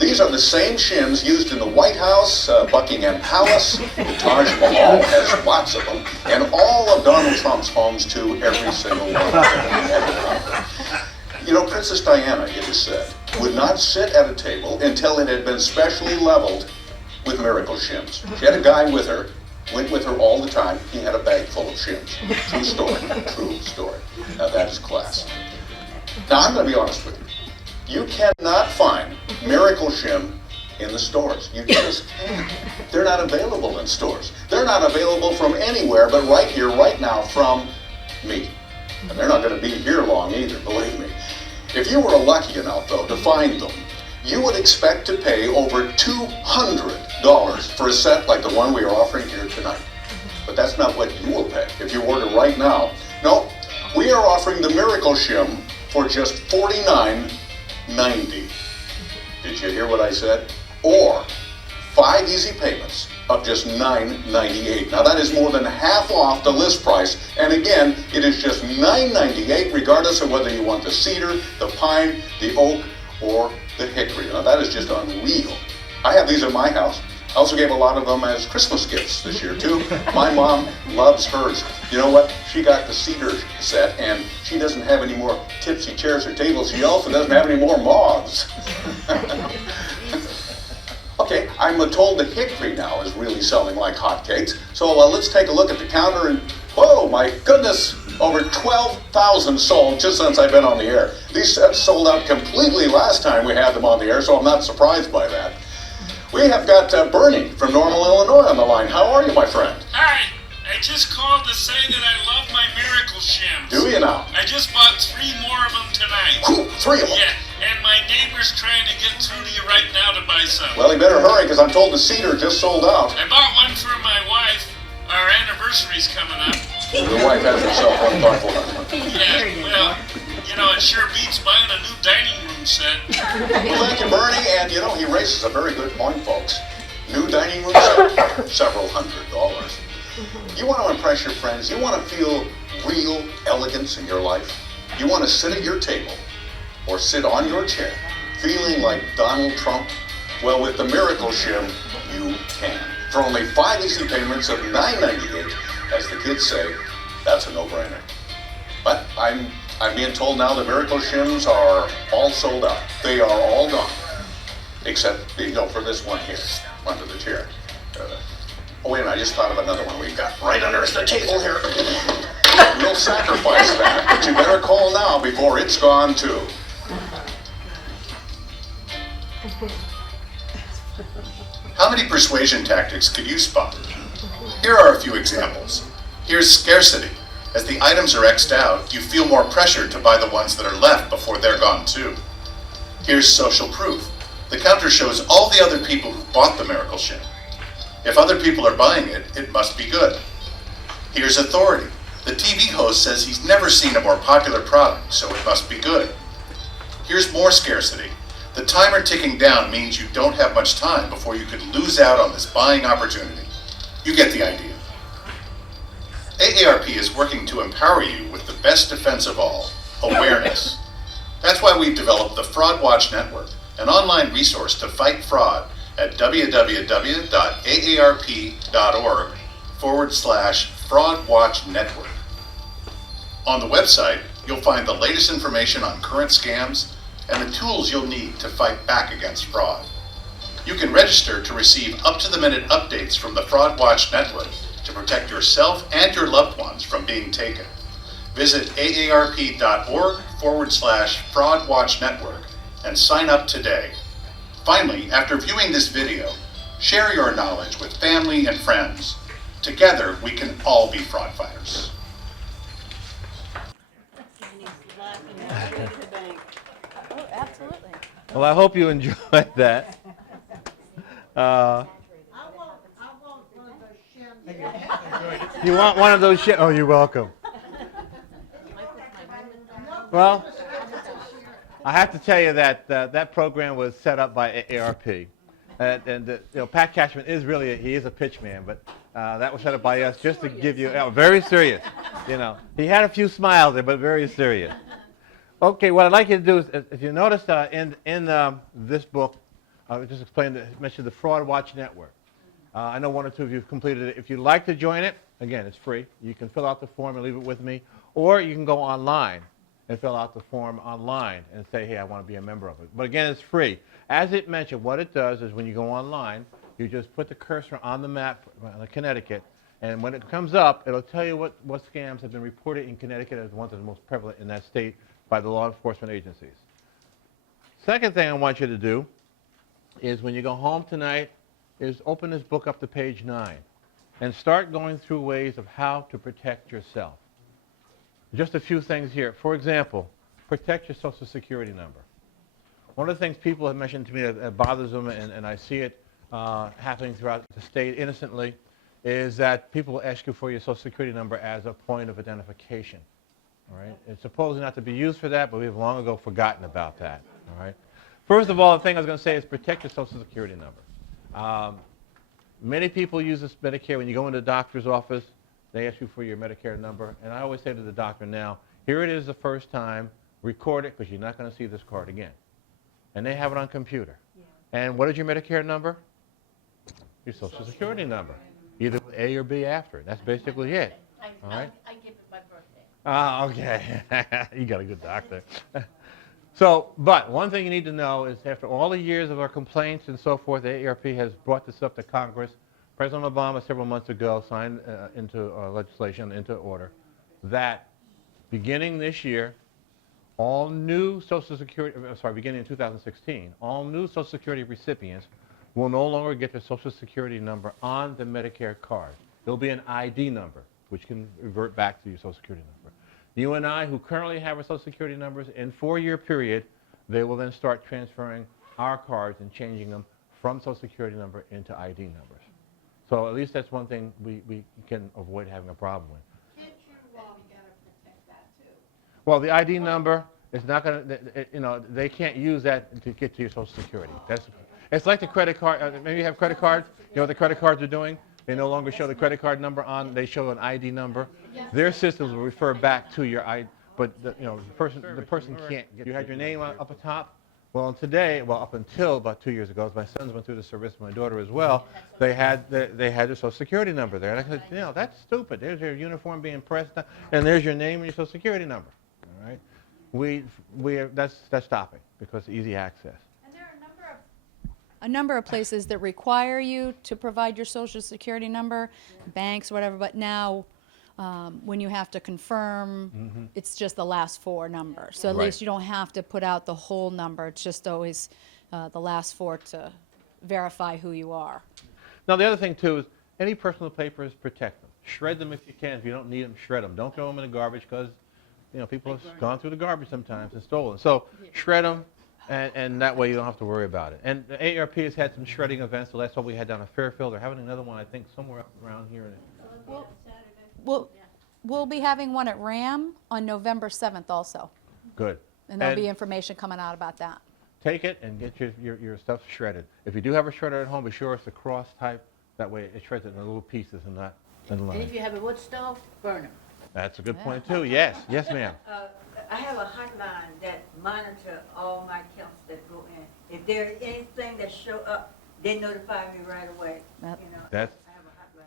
These are the same shims used in the White House, Buckingham Palace, the Taj Mahal has lots of them, and all of Donald Trump's homes too, every single one of them. You know, Princess Diana, it is said, would not sit at a table until it had been specially leveled with miracle shims. She had a guy with her, went with her all the time. He had a bag full of shims. True story, true story. Now that is class. Now I'm going to be honest with you. You cannot find miracle shim in the stores. You just can't. They're not available in stores. They're not available from anywhere but right here, right now, from me. And they're not going to be here long either, believe me. If you were lucky enough, though, to find them, you would expect to pay over $200 for a set like the one we are offering here tonight. But that's not what you will pay if you order right now. No, we are offering the miracle shim for just $49.90. Did you hear what I said? Or 5 easy payments of just $9.98. Now that is more than half off the list price, and again, it is just $9.98 regardless of whether you want the cedar, the pine, the oak, or the hickory. Now that is just unreal. I have these in my house. I also gave a lot of them as Christmas gifts this year too. My mom loves hers. You know what? She got the cedar set, and she doesn't have any more tipsy chairs or tables. She also doesn't have any more moths. Okay, I'm told the hickory now is really selling like hotcakes. So let's take a look at the counter, and whoa, my goodness, over 12,000 sold just since I've been on the air. These sets sold out completely last time we had them on the air, so I'm not surprised by that. We have got Bernie from Normal, Illinois on the line. How are you, my friend? Hi, I just called to say that I love my miracle shims. Do you now? I just bought 3 more of them tonight. Ooh, 3 of them? Yeah, and my neighbor's trying to get through to you right now to buy some. Well, you better hurry, because I'm told the cedar just sold out. I bought one for my wife. Our anniversary's coming up. Your wife has herself one thoughtful husband. Yeah, well, you know, it sure beats buying a new dining room set. Well, thank you, Bernie, and you know, he raises a very good point, folks. New dining room set, several $100s. You want to impress your friends, you want to feel real elegance in your life, you want to sit at your table or sit on your chair feeling like Donald Trump. Well, with the miracle shim, you can. For only 5 easy payments of $9.98, as the kids say, that's a no-brainer. But I'm being told now the miracle shims are all sold out. They are all gone, except for this one here under the chair. Oh wait a minute, I just thought of another one we've got right under the table here. We'll sacrifice that, but you better call now before it's gone too. How many persuasion tactics could you spot? Here are a few examples. Here's scarcity. As the items are X'd out, you feel more pressure to buy the ones that are left before they're gone too. Here's social proof. The counter shows all the other people who bought the miracle shim. If other people are buying it, it must be good. Here's authority. The TV host says he's never seen a more popular product, so it must be good. Here's more scarcity. The timer ticking down means you don't have much time before you could lose out on this buying opportunity. You get the idea. AARP is working to empower you with the best defense of all, awareness. That's why we've developed the Fraud Watch Network, an online resource to fight fraud at www.aarp.org/fraudwatchnetwork. On the website, you'll find the latest information on current scams and the tools you'll need to fight back against fraud. You can register to receive up-to-the-minute updates from the Fraud Watch Network to protect yourself and your loved ones from being taken. Visit aarp.org/fraudwatchnetwork and sign up today. Finally, after viewing this video, share your knowledge with family and friends. Together, we can all be fraud fighters. Oh, absolutely. Well, I hope you enjoyed that. You want one of those shims? Oh, you're welcome. Well, I have to tell you that that program was set up by AARP. And Pat Cashman is really, he is a pitch man, but That was set up by us just to give you, very serious. You know, he had a few smiles there, but very serious. Okay, what I'd like you to do is, if you notice in this book, I just mentioned the Fraud Watch Network. I know one or two of you have completed it. If you'd like to join it, again, it's free. You can fill out the form and leave it with me, or you can go online and fill out the form online and say, hey, I want to be a member of it. But again, it's free. As it mentioned, what it does is when you go online, you just put the cursor on the map on Connecticut, and when it comes up, it'll tell you what scams have been reported in Connecticut as the ones that are most prevalent in that state by the law enforcement agencies. Second thing I want you to do is when you go home tonight is open this book up to page 9 and start going through ways of how to protect yourself. Just a few things here. For example, protect your Social Security number. One of the things people have mentioned to me that bothers them, and I see it happening throughout the state innocently, is that people ask you for your Social Security number as a point of identification. All right? It's supposed not to be used for that, but we've long ago forgotten about that. All right? First of all, the thing I was going to say is protect your Social Security number. Many people use this Medicare. When you go into the doctor's office, they ask you for your Medicare number. And I always say to the doctor now, here it is the first time, record it because you're not going to see this card again. And they have it on computer. Yeah. And what is your Medicare number? Your Social Security number. Either A or B after it. That's basically it. All right? I give it my birthday. Ah, okay. You got a good doctor. So, but one thing you need to know is after all the years of our complaints and so forth, the AARP has brought this up to Congress. President Obama several months ago signed into legislation, into order, that beginning this year, all new Social Security, beginning in 2016, all new Social Security recipients will no longer get their Social Security number on the Medicare card. There'll be an ID number, which can revert back to your Social Security number. You and I, who currently have our Social Security numbers, in 4-year period, they will then start transferring our cards and changing them from Social Security number into ID numbers. So at least that's one thing we can avoid having a problem with. Can't you protect that too? Well, the ID number is not going to, they can't use that to get to your Social Security. It's like the credit card. Maybe you have credit cards. You know what the credit cards are doing? They no longer show the credit card number on. They show an ID number. Their systems will refer back to your ID, but the person can't get. You had your name up at top. Well, today, up until about 2 years ago, as my sons went through the service, my daughter as well, they had their Social Security number there. And I said, that's stupid. There's your uniform being pressed, and there's your name and your Social Security number. All right, that's stopping because of easy access. A number of places that require you to provide your Social Security number, banks, whatever, but now when you have to confirm, it's just the last 4 numbers. So at least you don't have to put out the whole number. It's just always the last 4 to verify who you are. Now, the other thing, too, is any personal papers, protect them. Shred them if you can. If you don't need them, shred them. Don't throw them in the garbage because, people have gone through the garbage sometimes and stolen. So shred them. And that way you don't have to worry about it. And the AARP has had some shredding events. The last one we had down at Fairfield. They're having another one, I think, somewhere around here. We'll be having one at RAM on November 7th also. Good. And there'll be information coming out about that. Take it and get your stuff shredded. If you do have a shredder at home, be sure it's the cross type. That way it shreds it in little pieces and not in line. And if you have a wood stove, burn them. That's a good point, too. Yes. Yes, ma'am. I have a hotline that monitor all my accounts that go in. If there's anything that show up, they notify me right away. That's,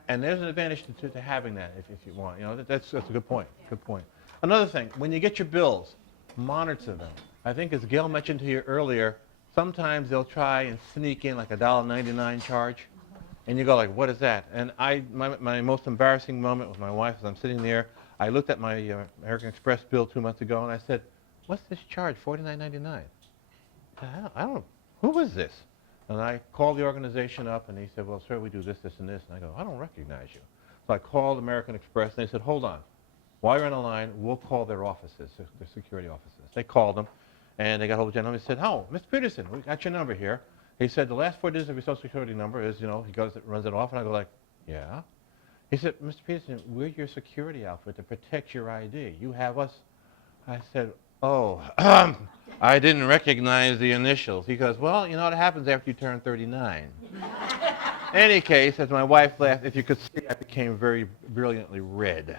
and there's an advantage to having that if you want. That's a good point. Good point. Another thing, when you get your bills, monitor them. I think as Gail mentioned to you earlier, sometimes they'll try and sneak in like a $1.99 charge, and you go like, what is that? And my most embarrassing moment with my wife is I'm sitting there. I looked at my American Express bill 2 months ago, and I said, what's this charge, $49.99? I don't know. Who is this? And I called the organization up, and he said, well, sir, we do this, this, and this. And I go, I don't recognize you. So I called American Express, and they said, hold on. While you're on the line, we'll call their offices, their security offices. They called them, and they got hold of the gentleman and said, oh, Mr. Peterson, we got your number here. He said, the last 4 digits of your Social Security number is, he runs it off, and I go like, yeah. He said, Mr. Peterson, we're your security outfit to protect your ID. You have us. I said, oh, I didn't recognize the initials. He goes, well, you know what happens after you turn 39. any case, as my wife laughed, if you could see, I became very brilliantly red.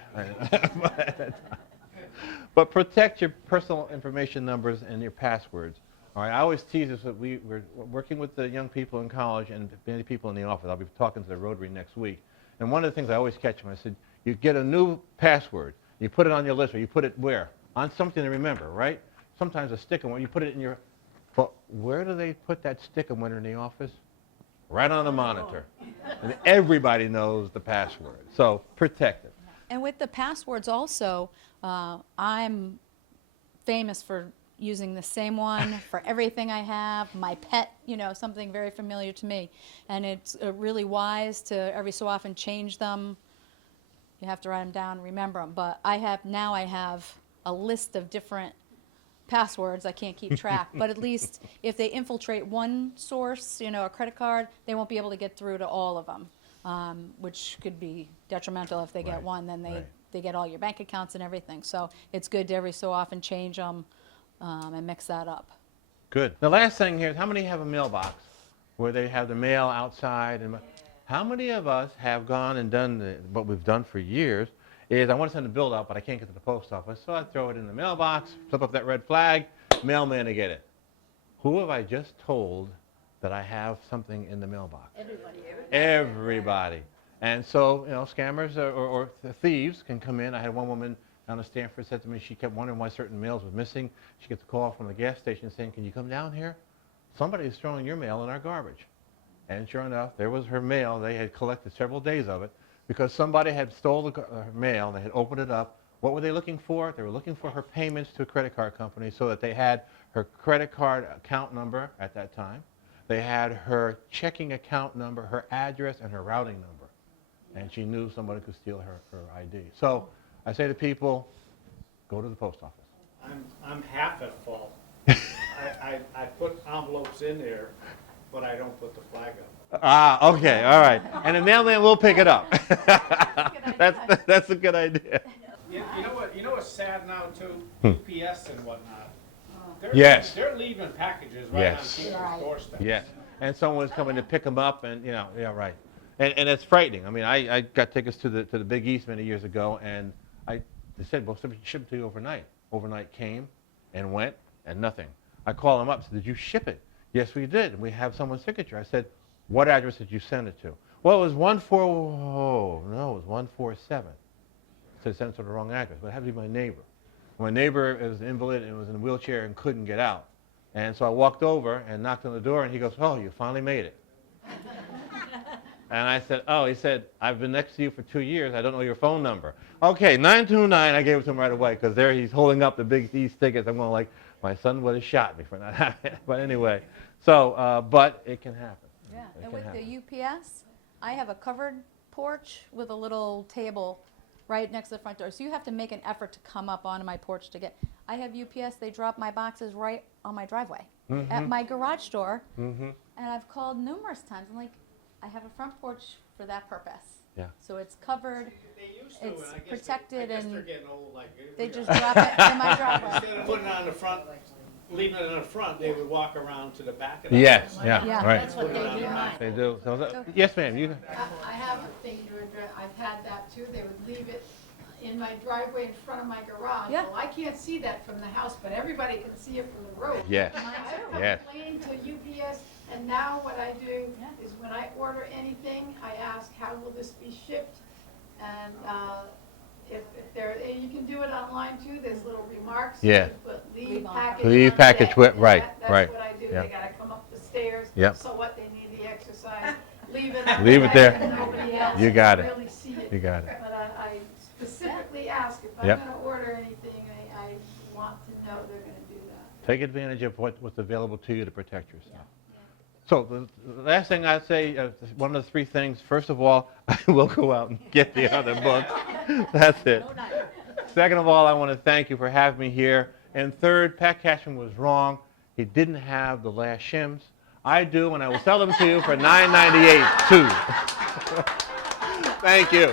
But protect your personal information numbers and your passwords. All right, I always tease this that we're working with the young people in college and many people in the office. I'll be talking to the Rotary next week. And one of the things I always catch them, I said, you get a new password. You put it on your list, or you put it where? On something to remember, right? Sometimes a sticker, when you put it in your, but where do they put that sticker when they're in the office? Right on the monitor. And everybody knows the password. So protect it. And with the passwords also, I'm famous for using the same one for everything I have, my pet, something very familiar to me. And it's really wise to every so often change them. You have to write them down, remember them. But I have a list of different passwords. I can't keep track. But at least if they infiltrate one source, a credit card, they won't be able to get through to all of them, which could be detrimental. If they get one, then they get all your bank accounts and everything. So it's good to every so often change them and mix that up. Good. The last thing here is, how many have a mailbox where they have the mail outside? And how many of us have gone and done what we've done for years is, I want to send a bill out, but I can't get to the post office, so I throw it in the mailbox, flip up that red flag, mailman to get it. Who have I just told that I have something in the mailbox? Everybody. Everybody. And so, scammers or thieves can come in. I had one woman down at Stanford said to me, she kept wondering why certain mails was missing. She gets a call from the gas station saying, can you come down here? Somebody is throwing your mail in our garbage. And sure enough, there was her mail. They had collected several days of it because somebody had stole the mail. They had opened it up. What were they looking for? They were looking for her payments to a credit card company so that they had her credit card account number at that time. They had her checking account number, her address, and her routing number. And she knew somebody could steal her ID. So I say to people, go to the post office. I'm half at fault. I put envelopes in there, but I don't put the flag up. Ah, okay, all right. And the mailman will pick it up. That's a good idea. You know what's sad now too? UPS and whatnot. Yes. They're leaving packages right on people's doorsteps. Yes. And someone's coming to pick them up, and yeah, right. And it's frightening. I mean, I got tickets to the Big East many years ago, and they said, well, somebody shipped it to you overnight. Overnight came and went, and nothing. I called them up, said, did you ship it? Yes, we did. And we have someone's signature. I said, what address did you send it to? Well, it was 147. I said, send it to the wrong address. But it had to be my neighbor. My neighbor was an invalid and was in a wheelchair and couldn't get out. And so I walked over and knocked on the door, and he goes, oh, you finally made it. And I said, oh, he said, I've been next to you for 2 years. I don't know your phone number. Okay, 929, I gave it to him right away because there he's holding up the Big East tickets. I'm going like, my son would have shot me for not having it. But anyway, so, but it can happen. Yeah, and with the UPS, I have a covered porch with a little table right next to the front door. So you have to make an effort to come up onto my porch to get. I have UPS, they drop my boxes right on my driveway at my garage door. And I've called numerous times. I'm like, I have a front porch for that purpose. Yeah. So it's covered, it's protected, they're and getting old like they just drop it in my driveway. Instead of putting it on the front, leaving it in the front, they would walk around to the back of the Yes, house. yeah, right. That's what they do mine. They do. So, yes, ma'am. You. I have a thing to address, I've had that too, they would leave it in my driveway in front of my garage. Yeah. Well, I can't see that from the house, but everybody can see it from the road. Yes. I Yes. complained to UPS, and now what I do is when I order anything, I ask, how will this be shipped? And if there, and you can do it online too, there's little remarks. Yeah. You put leave package. Leave on package deck. with, And right, that's right. what I do, Yeah. they gotta come up the stairs. Yep. So what, they need the exercise, leave it. Leave it there. And nobody else You got can it. really see it. You got it. But I specifically ask, if I'm Yep. gonna order anything, I want to know they're gonna do that. Take advantage of what's available to you to protect yourself. So the last thing I'd say, one of the three things, first of all, I will go out and get the other books. That's it. Second of all, I want to thank you for having me here. And third, Pat Cashman was wrong. He didn't have the last shims. I do, and I will sell them to you for $9.98 too. Thank you.